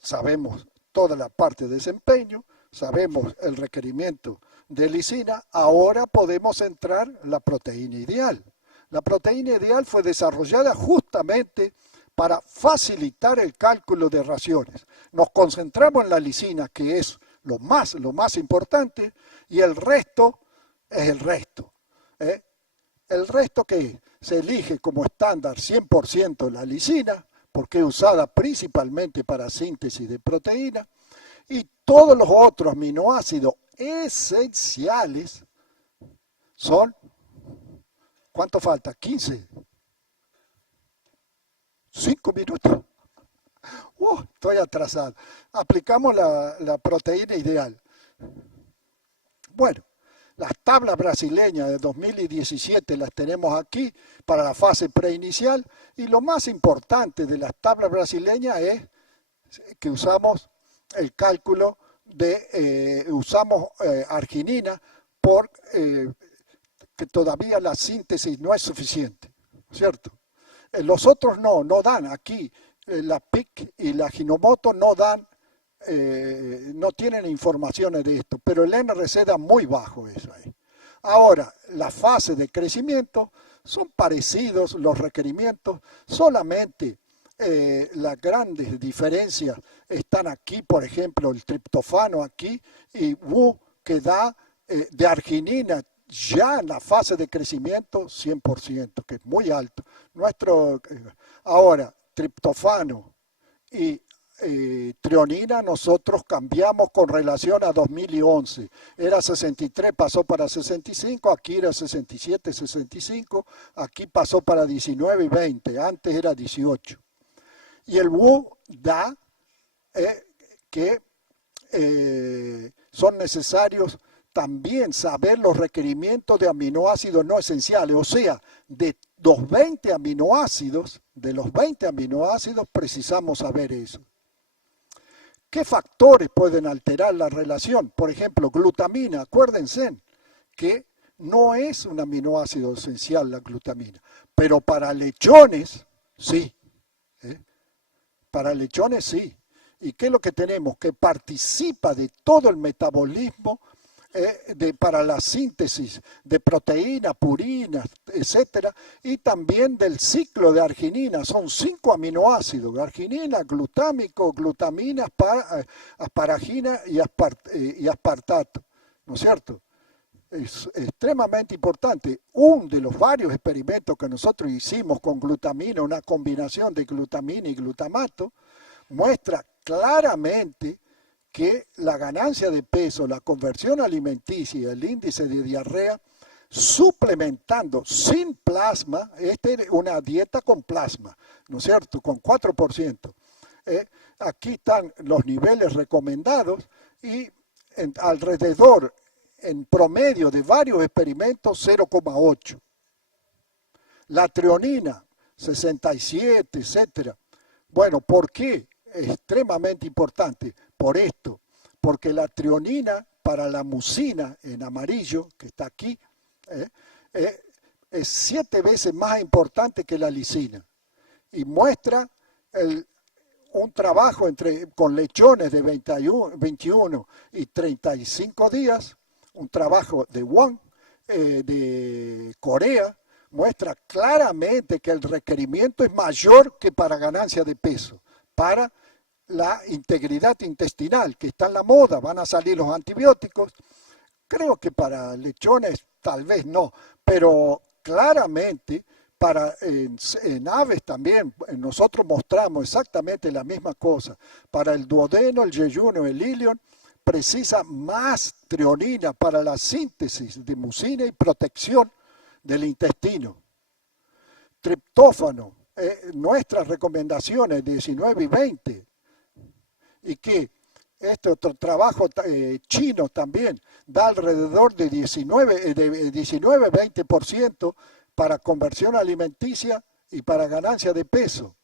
sabemos toda la parte de desempeño, sabemos el requerimiento de lisina, ahora podemos entrar en la proteína ideal. La proteína ideal fue desarrollada justamente para facilitar el cálculo de raciones. Nos concentramos en la lisina, que es lo más importante, y el resto es el resto. El resto que se elige como estándar 100% la lisina, porque es usada principalmente para síntesis de proteína, y todos los otros aminoácidos esenciales son, ¿cuánto falta? 15. 5 minutos. Estoy atrasado. Aplicamos la proteína ideal. Bueno, las tablas brasileñas de 2017 las tenemos aquí para la fase preinicial, y lo más importante de las tablas brasileñas es que usamos el cálculo usamos arginina porque todavía la síntesis no es suficiente, ¿cierto? Los otros no dan. Aquí la PIC y la Hinomoto no dan, no tienen informaciones de esto, pero el NRC da muy bajo eso ahí. Ahora, la fase de crecimiento son parecidos los requerimientos, solamente las grandes diferencias están aquí, por ejemplo, el triptofano aquí y Wu que da de arginina ya en la fase de crecimiento 100%, que es muy alto. Ahora, triptofano y trionina nosotros cambiamos con relación a 2011. Era 63, pasó para 65, aquí era 67, 65, aquí pasó para 19 y 20, antes era 18. Y el Wu da que son necesarios también saber los requerimientos de aminoácidos no esenciales, o sea, de los 20 aminoácidos, precisamos saber eso. ¿Qué factores pueden alterar la relación? Por ejemplo, glutamina, acuérdense que no es un aminoácido esencial la glutamina, pero para lechones sí. Para lechones sí. ¿Y qué es lo que tenemos? Que participa de todo el metabolismo para la síntesis de proteínas, purinas, etcétera, y también del ciclo de arginina. Son 5 aminoácidos: arginina, glutámico, glutamina, asparagina y aspartato, ¿no es cierto? Es extremadamente importante. Uno de los varios experimentos que nosotros hicimos con glutamina, una combinación de glutamina y glutamato, muestra claramente que la ganancia de peso, la conversión alimenticia y el índice de diarrea, suplementando sin plasma, una dieta con plasma, ¿no es cierto?, con 4%. Aquí están los niveles recomendados y alrededor, en promedio de varios experimentos, 0,8. La treonina, 67, etcétera. Bueno, ¿por qué? Extremadamente importante por esto, porque la treonina para la mucina en amarillo, que está aquí, es 7 veces más importante que la lisina y muestra un trabajo con lechones de 21 y 35 días, un trabajo de Wang, de Corea, muestra claramente que el requerimiento es mayor que para ganancia de peso, para la integridad intestinal, que está en la moda. Van a salir los antibióticos. Creo que para lechones tal vez no, pero claramente en aves también nosotros mostramos exactamente la misma cosa. Para el duodeno, el yeyuno, el ilion, precisa más treonina para la síntesis de mucina y protección del intestino. Triptófano, nuestras recomendaciones 19 y 20, y que este otro trabajo chino también da alrededor de 19-20% para conversión alimenticia y para ganancia de peso.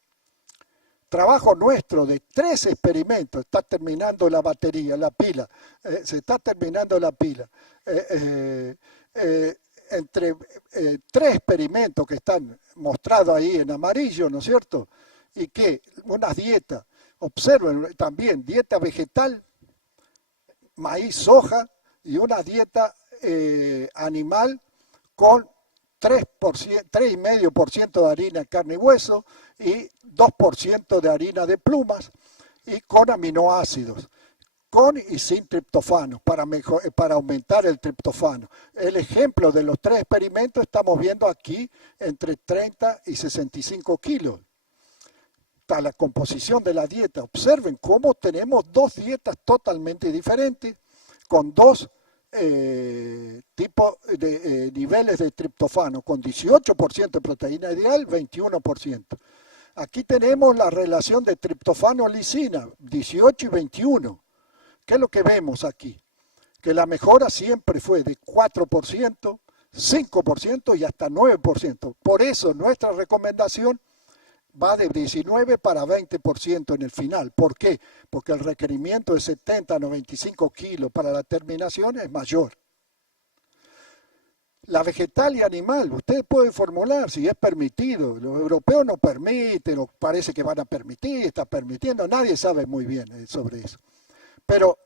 Trabajo nuestro de 3 experimentos, está terminando la batería, la pila, se está terminando la pila. Entre 3 experimentos que están mostrados ahí en amarillo, ¿no es cierto? Y que unas dietas, observen también, dieta vegetal, maíz, soja, y una dieta animal con 3,5% de harina, carne y hueso y 2% de harina de plumas y con aminoácidos, con y sin triptofano, para aumentar el triptofano. El ejemplo de los 3 experimentos estamos viendo aquí entre 30 y 65 kilos. Está la composición de la dieta. Observen cómo tenemos 2 dietas totalmente diferentes, con 2 tipos de niveles de triptofano, con 18% de proteína ideal, 21%. Aquí tenemos la relación de triptofano-lisina, 18 y 21. ¿Qué es lo que vemos aquí? Que la mejora siempre fue de 4%, 5% y hasta 9%. Por eso nuestra recomendación va de 19 para 20% en el final. ¿Por qué? Porque el requerimiento de 70 a 95 kilos para la terminación es mayor. La vegetal y animal, ustedes pueden formular si es permitido. Los europeos no permiten, o parece que van a permitir, está permitiendo, nadie sabe muy bien sobre eso. Pero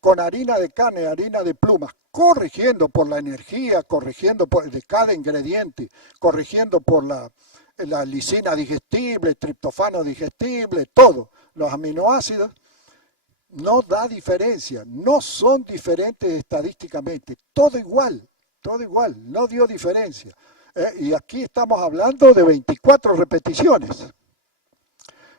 con harina de carne, harina de plumas, corrigiendo por la energía, corrigiendo de cada ingrediente, corrigiendo por la lisina digestible, triptofano digestible, todo, los aminoácidos, no da diferencia, no son diferentes estadísticamente, todo igual, no dio diferencia. Y aquí estamos hablando de 24 repeticiones.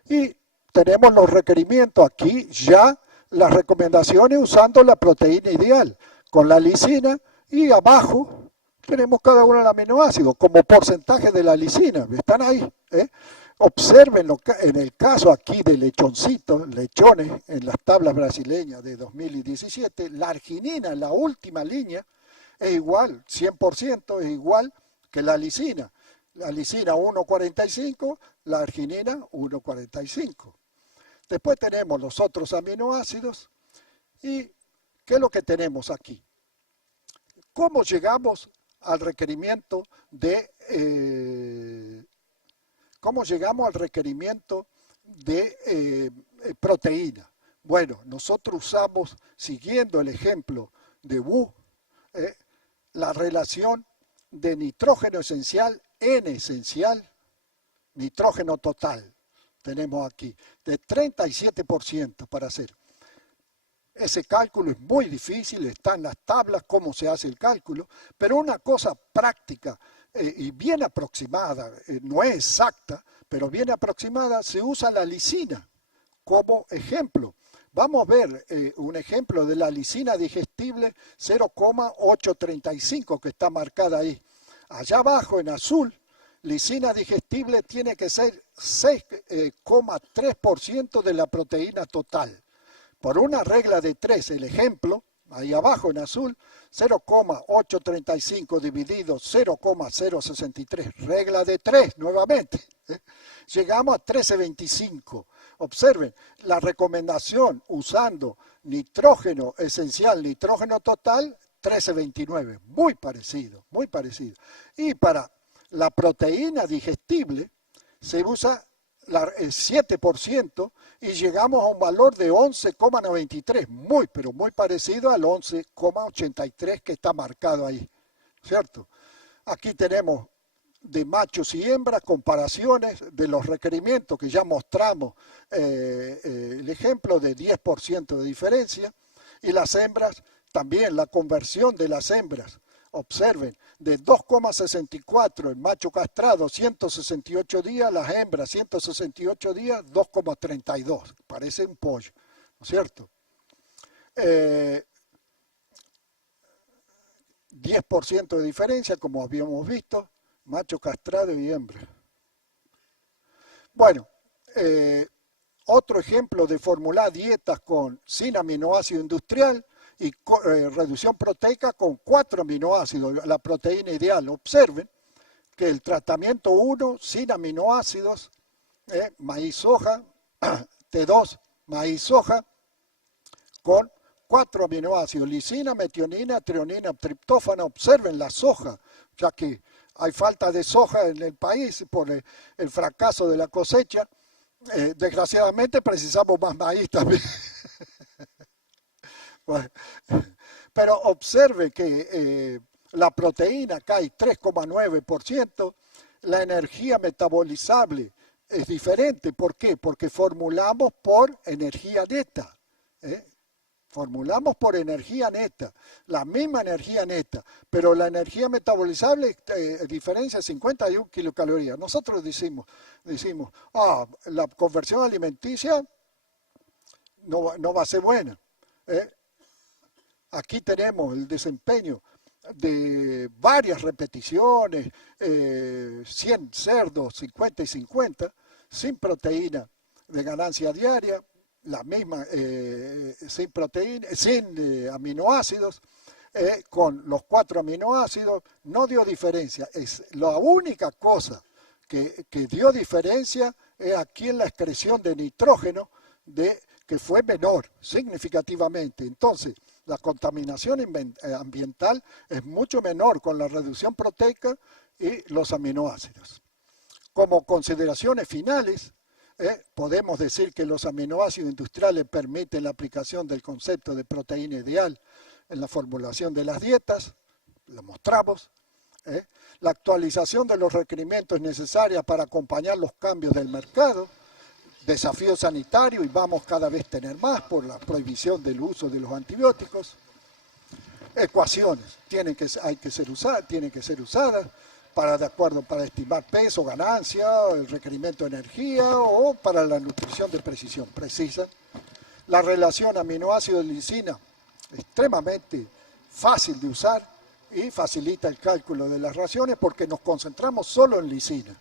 Y tenemos los requerimientos aquí, ya las recomendaciones usando la proteína ideal, con la lisina, y abajo tenemos cada uno de los aminoácidos como porcentaje de la lisina, están ahí. Observen en el caso aquí de lechones, en las tablas brasileñas de 2017, la arginina, la última línea, es igual, 100% es igual que la lisina. La lisina 1,45, la arginina 1,45. Después tenemos los otros aminoácidos y ¿qué es lo que tenemos aquí? ¿Cómo llegamos al requerimiento de proteína? Bueno, nosotros usamos, siguiendo el ejemplo de Wu, la relación de nitrógeno esencial, N esencial, nitrógeno total. Tenemos aquí de 37% para hacer. Ese cálculo es muy difícil, está en las tablas cómo se hace el cálculo, pero una cosa práctica y bien aproximada, no es exacta, pero bien aproximada, se usa la lisina como ejemplo. Vamos a ver un ejemplo de la lisina digestible 0,835 que está marcada ahí. Allá abajo en azul, lisina digestible tiene que ser 6,3% de la proteína total. Por una regla de 3, el ejemplo, ahí abajo en azul, 0,835 dividido 0,063, regla de 3 nuevamente. Llegamos a 1325. Observen, la recomendación usando nitrógeno esencial, nitrógeno total, 1329. Muy parecido, muy parecido. Y para la proteína digestible se usa el 7% y llegamos a un valor de 11,93, pero muy parecido al 11,83 que está marcado ahí, ¿cierto? Aquí tenemos de machos y hembras, comparaciones de los requerimientos que ya mostramos, el ejemplo de 10% de diferencia, y las hembras, también la conversión de las hembras. Observen, de 2,64 el macho castrado, 168 días, las hembras, 168 días, 2,32. Parece un pollo, ¿no es cierto? 10% de diferencia, como habíamos visto, macho castrado y hembra. Bueno, otro ejemplo de formular dietas sin aminoácido industrial y reducción proteica con 4 aminoácidos, la proteína ideal. Observen que el tratamiento 1 sin aminoácidos, maíz soja, T2, maíz soja, con 4 aminoácidos, lisina, metionina, treonina, triptófano. Observen la soja, ya que hay falta de soja en el país por el fracaso de la cosecha. Desgraciadamente precisamos más maíz también. Bueno, pero observe que la proteína cae 3,9%, la energía metabolizable es diferente. ¿Por qué? Porque formulamos por energía neta. Formulamos por energía neta, la misma energía neta, pero la energía metabolizable diferencia 51 kilocalorías. Nosotros decimos, la conversión alimenticia no va a ser buena. Aquí tenemos el desempeño de varias repeticiones, 100 cerdos, 50 y 50, sin proteína de ganancia diaria, la misma, sin proteína, sin aminoácidos, con los 4 aminoácidos, no dio diferencia. Es la única cosa que dio diferencia es aquí en la excreción de nitrógeno, que fue menor significativamente. Entonces, la contaminación ambiental es mucho menor con la reducción proteica y los aminoácidos. Como consideraciones finales, podemos decir que los aminoácidos industriales permiten la aplicación del concepto de proteína ideal en la formulación de las dietas, lo mostramos. La actualización de los requerimientos necesarios para acompañar los cambios del mercado, desafío sanitario, y vamos cada vez a tener más por la prohibición del uso de los antibióticos. Ecuaciones tienen que ser usadas para estimar peso, ganancia, el requerimiento de energía o para la nutrición de precisión precisa. La relación aminoácido-lisina, extremadamente fácil de usar y facilita el cálculo de las raciones porque nos concentramos solo en lisina.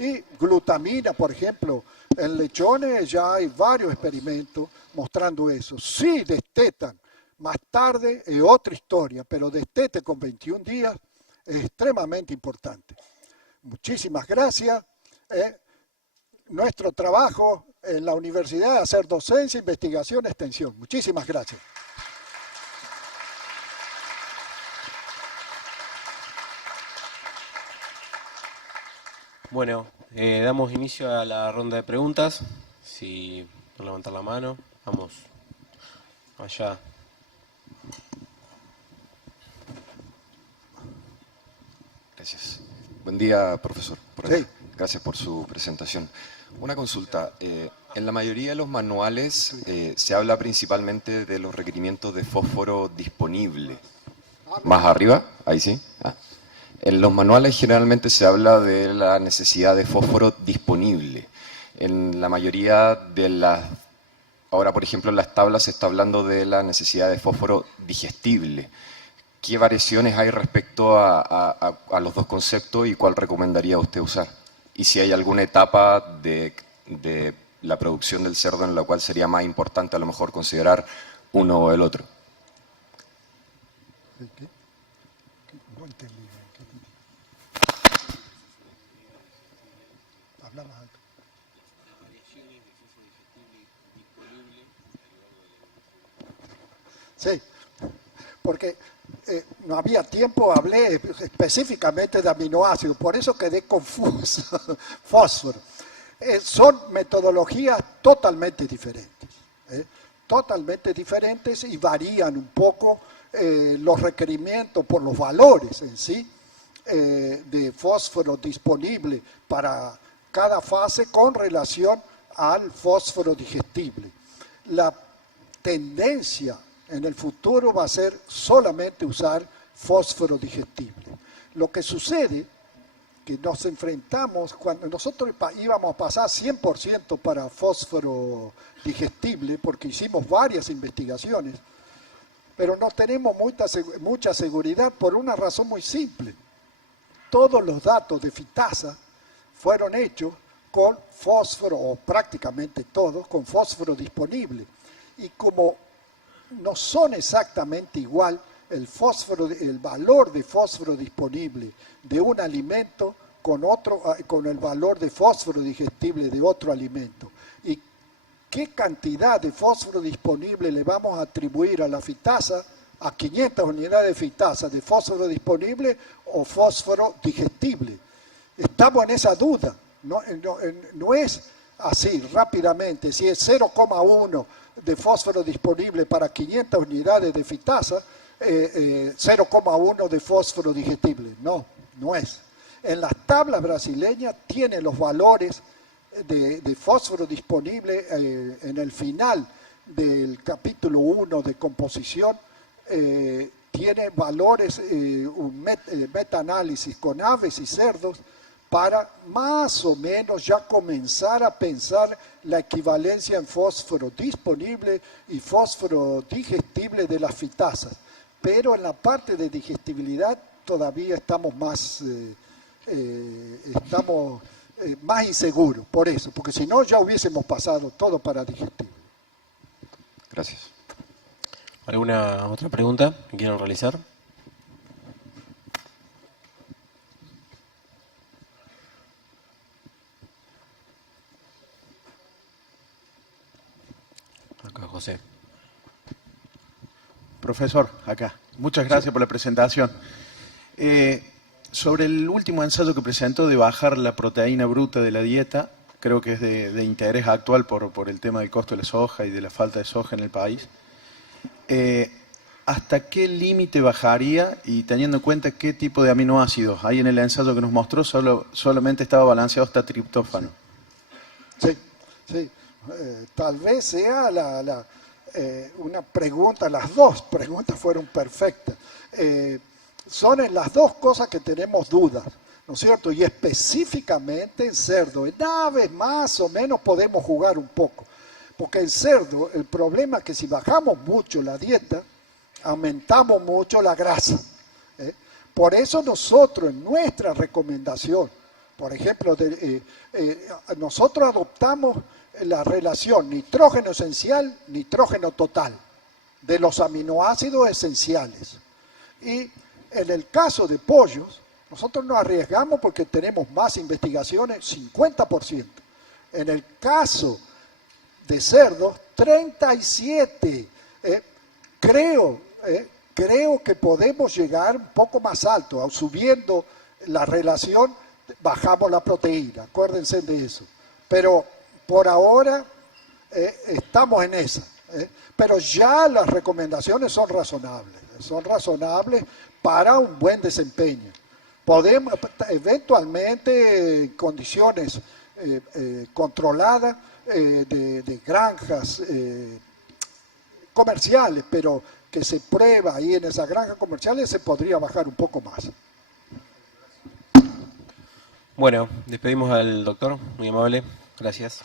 Y glutamina, por ejemplo, en lechones ya hay varios experimentos mostrando eso. Sí destetan más tarde, es otra historia, pero destete con 21 días es extremadamente importante. Muchísimas gracias. Nuestro trabajo en la universidad es hacer docencia, investigación, extensión. Muchísimas gracias. Bueno, damos inicio a la ronda de preguntas. Si pueden levantar la mano, vamos allá. Gracias. Buen día, profesor. Sí. Gracias por su presentación. Una consulta. En la mayoría de los manuales se habla principalmente de los requerimientos de fósforo disponible. Más arriba, ahí sí. En los manuales generalmente se habla de la necesidad de fósforo disponible. En la mayoría de las... Ahora, por ejemplo, en las tablas se está hablando de la necesidad de fósforo digestible. ¿Qué variaciones hay respecto a los dos conceptos y cuál recomendaría usted usar? Y si hay alguna etapa de la producción del cerdo en la cual sería más importante a lo mejor considerar uno o el otro. No entendí. Habla más alto. Sí, porque no había tiempo, hablé específicamente de aminoácidos, por eso quedé confuso. Fósforo. Son metodologías totalmente diferentes y varían un poco los requerimientos por los valores en sí de fósforo disponible para cada fase con relación al fósforo digestible. La tendencia en el futuro va a ser solamente usar fósforo digestible. Lo que sucede que nos enfrentamos cuando nosotros íbamos a pasar 100% para fósforo digestible, porque hicimos varias investigaciones, pero no tenemos mucha seguridad por una razón muy simple. Todos los datos de FITASA fueron hechos con fósforo, o prácticamente todos, con fósforo disponible. Y como no son exactamente igual el valor de fósforo disponible de un alimento con el valor de fósforo digestible de otro alimento. ¿Y qué cantidad de fósforo disponible le vamos a atribuir a la fitasa, a 500 unidades de fitasa de fósforo disponible o fósforo digestible? Estamos en esa duda, no es así rápidamente, si es 0,1 de fósforo disponible para 500 unidades de fitasa, 0,1 de fósforo digestible. No es. En las tablas brasileñas tiene los valores de fósforo disponible en el final del capítulo 1 de composición. Tiene valores, un meta-análisis con aves y cerdos para más o menos ya comenzar a pensar la equivalencia en fósforo disponible y fósforo digestible de las fitasas. Pero en la parte de digestibilidad todavía estamos más inseguros, por eso, porque si no ya hubiésemos pasado todo para digestible. Gracias. ¿Alguna otra pregunta que quieran realizar? Acá, José. Profesor, acá. Muchas gracias por la presentación. Sobre el último ensayo que presentó de bajar la proteína bruta de la dieta, creo que es de interés actual por el tema del costo de la soja y de la falta de soja en el país. ¿Hasta qué límite bajaría y teniendo en cuenta qué tipo de aminoácidos? Ahí en el ensayo que nos mostró solamente estaba balanceado hasta triptófano. Sí. Tal vez sea una pregunta, las dos preguntas fueron perfectas. Son en las dos cosas que tenemos dudas, ¿no es cierto? Y específicamente en cerdo. En aves más o menos podemos jugar un poco, porque en cerdo el problema es que si bajamos mucho la dieta, aumentamos mucho la grasa. Por eso nosotros en nuestra recomendación Por ejemplo, nosotros adoptamos la relación nitrógeno esencial, nitrógeno total, de los aminoácidos esenciales. Y en el caso de pollos, nosotros nos arriesgamos porque tenemos más investigaciones, 50%. En el caso de cerdos, 37%. Creo que podemos llegar un poco más alto, subiendo la relación, bajamos la proteína, acuérdense de eso. Pero por ahora estamos en esa. Pero ya las recomendaciones son razonables para un buen desempeño. Podemos, eventualmente, en condiciones controladas de granjas comerciales, pero que se prueba ahí en esas granjas comerciales, se podría bajar un poco más. Bueno, despedimos al doctor, muy amable, gracias.